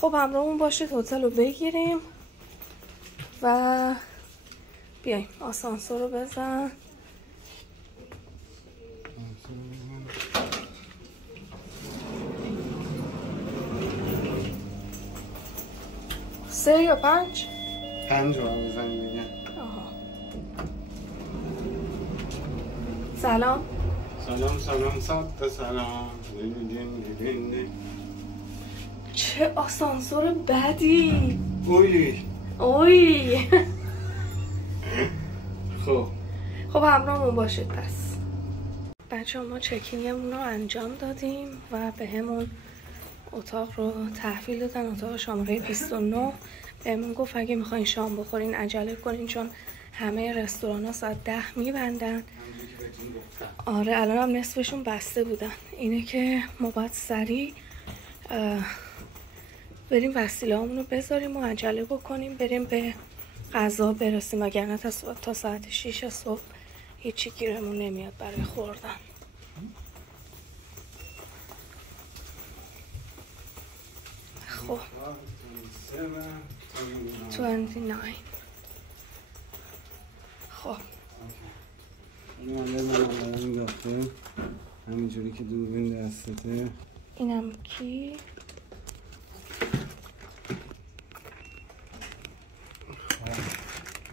خب همراهمون باشید، هتل رو بگیریم و بیایم. آسانسور رو بزن. سه یا پنج؟ پنج رو بزنیم دیگه. سلام. سلام صد سلام. چه آسانسور بدی. اوی. خب همراهمون باشید. پس بچه ما چکینگمون رو انجام دادیم و به همون اتاق رو تحویل دادن، اتاق شماره 29. بهمون گفت اگه میخواین شام بخورین عجله کنین چون همه رستوران ها ساعت 10 میبندن. آره الان هم نصفشون بسته بودن. اینه که ما باید سریع بریم وسیله همون رو بذاریم و عجله بکنیم بریم به غذا برسیم، وگرنه تا ساعت 6 صبح هیچی گیرمون نمیاد برای خوردن. خب 29. خب همینجوری که دوربین دستته. اینم کی؟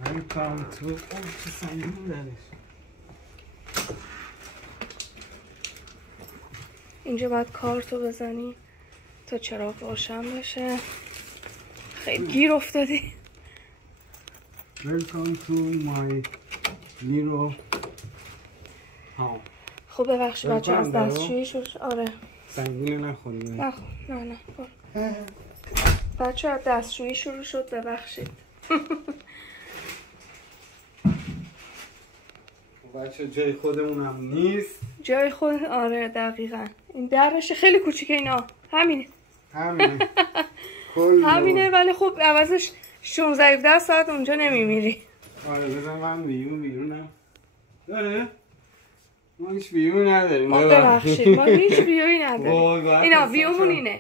همین کام تو چه سنگین درش. اینجا باید کارتو بزنی تا چراغ روشن بشه. خیلی گیر افتادی. Welcome to my little home. خب ببخشید بچه از دستشویی شروع. آره سنگین نخوری. نه بچه از دستشویی شروع شد، ببخشید. بچه جای خودمون هم نیست. جای خود. آره دقیقا. این درش خیلی کوچیکه. اینا همینه همینه ولی خب عوضش 16-17 ساعت اونجا نمیمیری. آره بزن من بیرونم داره. ما هیچ ویو نداریم. ببخشید ما هیچ ویوی نداریم. اینا ویومون اینه.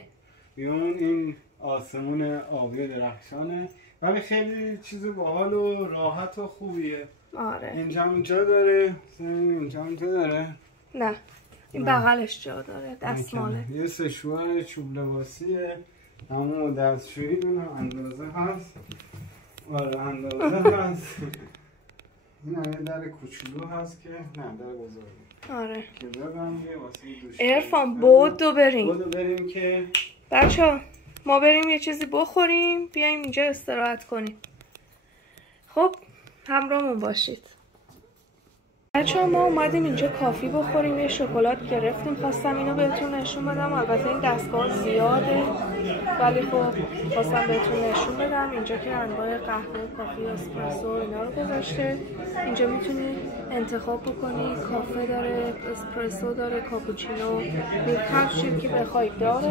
ویومون این آسمون آبی درخشانه ولی خیلی چیز باحال و راحت و خوبیه. آره اینجا جا داره. اینجا جا داره. نه این بغلش جا داره. دستماله. یه سشوار چوب لباسیه. همون دستشویی دونه اندازه هست. آره اندازه هست. این یه در کوچولو هست که نه در بزرگه. آره که ببندی واسه دوش. ارفان بودو بریم که بچه ما بریم یه چیزی بخوریم بیایم اینجا استراحت کنیم. خب همراهمون باشید. بچه ما اومدیم اینجا کافی بخوریم، یه شکلات گرفتیم. خواستم اینو بهتون نشون بدم. البته این دستگاه زیاده ولی خب خواستم بهتون نشون بدم. اینجا که انواع قهوه، کافی، اسپرسو اینا رو گذاشته. اینجا میتونید انتخاب بکنید. کافه داره، اسپرسو داره، کاپوچینو، هر چیزی که بخواید داره.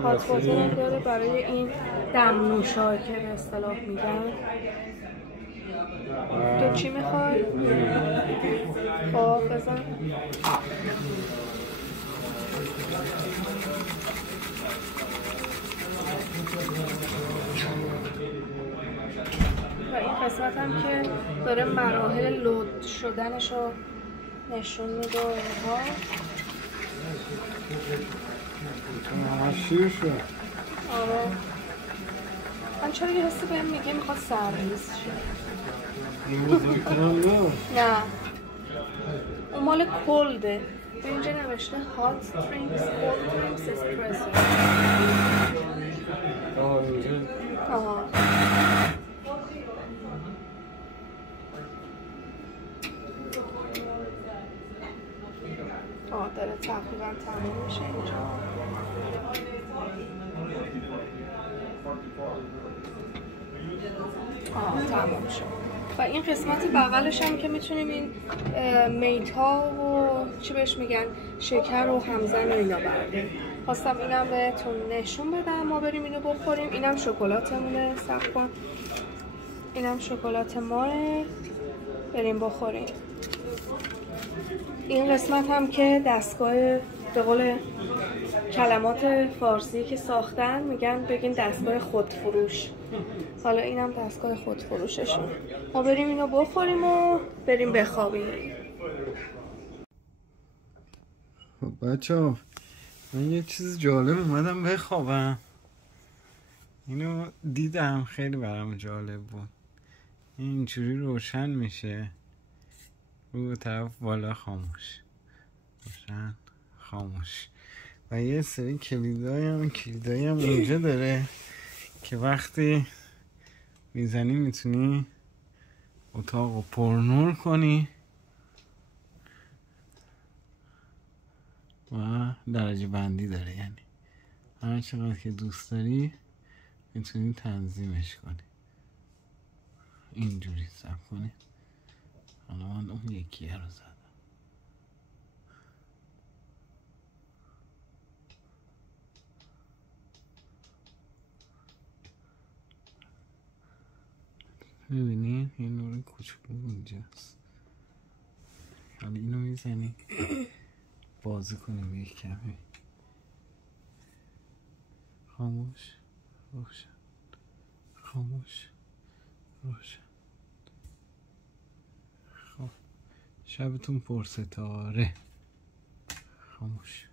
هات واتر هم داره برای این دمنوشا که به اصطلاح میگن. تو چی میخوای؟ خب بزن. و این قسمت هم که داره مراحل لود شدنش رو نشون میده و اینها. شیر شد. آره من چرا یه حسی بهم میگه میخواد سرویس شه. نه اون مال کلده. به اینجا نوشته هات درینکس، کولد درینکس، اسپرسو. آها داره تقریبا تموم میشه اینجا. تموم شد. و این قسمت بغلش هم که میتونیم این میت ها و چی بهش میگن شکر و همزن و اینا بردیم. خواستم اینم بهتون نشون بدم. ما بریم اینو بخوریم. اینم شکلاتمونه. صبر کن. اینم شکلات ماه. بریم این قسمت هم که دستگاه به قول کلمات فارسی که ساختن میگن بگین دستگاه خودفروش. حالا اینم دستگاه خودفروششون. ما بریم اینو بخوریم و بریم بخوابیم. خب بچه‌ها، من یه چیز جالب اومدم بخوابم. اینو دیدم، خیلی برام جالب بود. اینجوری روشن میشه، رو طرف بالا خاموش، روشن خاموش. و یه سری کلیدایی هم اینجا داره که وقتی میزنی میتونی اتاق رو پرنور کنی و درجه بندی داره، یعنی هر چقدر که دوست داری میتونی تنظیمش کنی. اینجوری صبر کنی. حالا من اون یکیه رو زدم. میبینین یه نور کوچولو اینجاست. حالا اینو میزنی بازی کنیم یک کمی. خاموش، روشن، خاموش، روشن. خب شبتون پرستاره. خاموش.